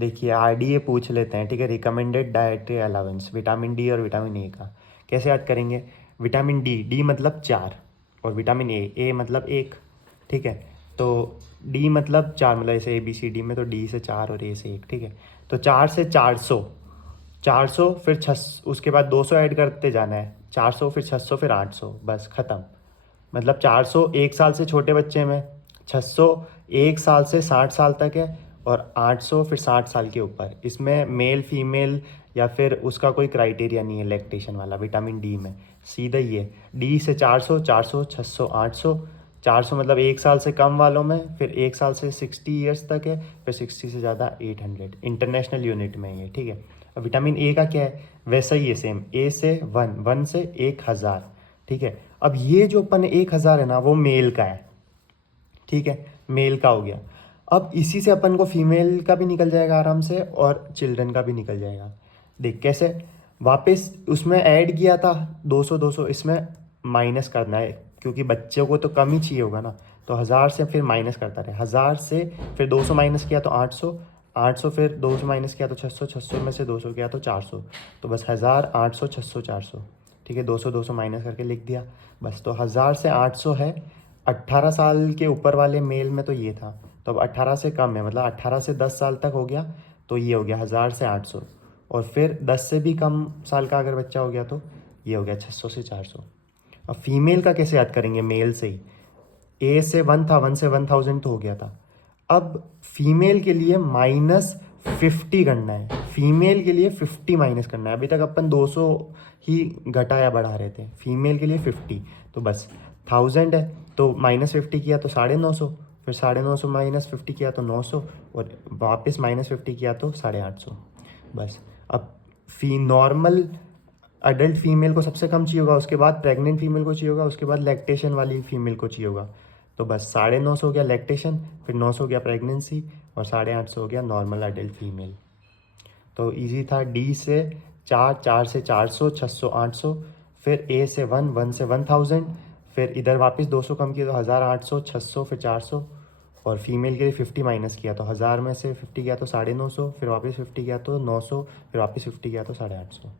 देखिए RDA पूछ लेते हैं, ठीक है, recommended dietary allowance, vitamin D और विटामिन ए का कैसे याद करेंगे। विटामिन डी, डी मतलब 4, और विटामिन ए मतलब 1, ठीक है। तो डी मतलब 4, मतलब ऐसे ABCD में तो डी से 4 और ए से 1, ठीक है। तो 4 से 400, 400 फिर 6, उसके बाद 200 ऐड करते जाना है, 400 फिर 600 फिर 800, बस ख़त्म। मतलब 400 1 साल से छोटे बच्चे में, 600 1 साल से 60 साल तक है, और 800 फिर 60 साल के ऊपर। इसमें मेल फीमेल या फिर उसका कोई क्राइटेरिया नहीं है लैक्टेशन वाला विटामिन डी में, सीधा ही है। डी से 400, 400, 600, 800, 400 मतलब 1 साल से कम वालों में, फिर 1 साल से 60 ईयर्स तक है, फिर 60 से ज़्यादा 800, इंटरनेशनल यूनिट में ये, ठीक है। अब विटामिन ए का क्या है, वैसा ही है सेम, ए से 1, 1 से 1000, ठीक है। अब ये जो अपन 1000 है ना, वो मेल का है, ठीक है, मेल का हो गया। अब इसी से अपन को फीमेल का भी निकल जाएगा आराम से, और चिल्ड्रन का भी निकल जाएगा। देख कैसे, वापस उसमें ऐड किया था 200 200, इसमें माइनस करना है, क्योंकि बच्चों को तो कम ही चाहिए होगा ना। तो 1000 से फिर माइनस करता रहे, 1000 से फिर 200 माइनस किया तो 800, 800 फिर 200 माइनस किया तो 600, 600 में से 200 किया तो 400, तो बस 1000, 800, 600, 400, ठीक है। 200 200 माइनस करके लिख दिया, बस। तो 1000 से 800 है। 18 साल के ऊपर वाले मेल में तो ये था, तो अब 18 से कम है, मतलब 18 से 10 साल तक हो गया, तो ये हो गया 1000 से 800। और फिर 10 से भी कम साल का अगर बच्चा हो गया तो ये हो गया 600 से 400। अब फीमेल का कैसे याद करेंगे, मेल से ही। ए से 1 था, 1 से 1000 तो हो गया था। अब फीमेल के लिए -50 करना है, फीमेल के लिए 50 माइनस करना है। अभी तक अपन 200 ही घटा या बढ़ा रहे थे, फीमेल के लिए 50, तो बस 1000 है, तो -50 किया तो 950, फिर 950 -50 किया तो 900, और वापस -50 किया तो 850, बस। अब नॉर्मल अडल्ट फीमेल को सबसे कम चाहिए होगा, उसके बाद प्रेग्नेंट फीमेल को चाहिए होगा, उसके बाद लैक्टेशन वाली फीमेल को चाहिए होगा। तो बस 950 हो गया लैक्टेशन, फिर 900 हो गया प्रेगनेंसी, और 850 हो गया नॉर्मल अडल्ट फीमेल। तो इजी था। डी से 4, 4 से 400, 600, 800, फिर ए से 1, 1 से 1000, फिर इधर वापस 200 कम किया तो 1800, 600, फिर 400, और फीमेल के लिए 50 माइनस किया तो 1000 में से 50 गया तो 950, फिर वापस 50 गया तो 900, फिर वापस 50 गया तो 850।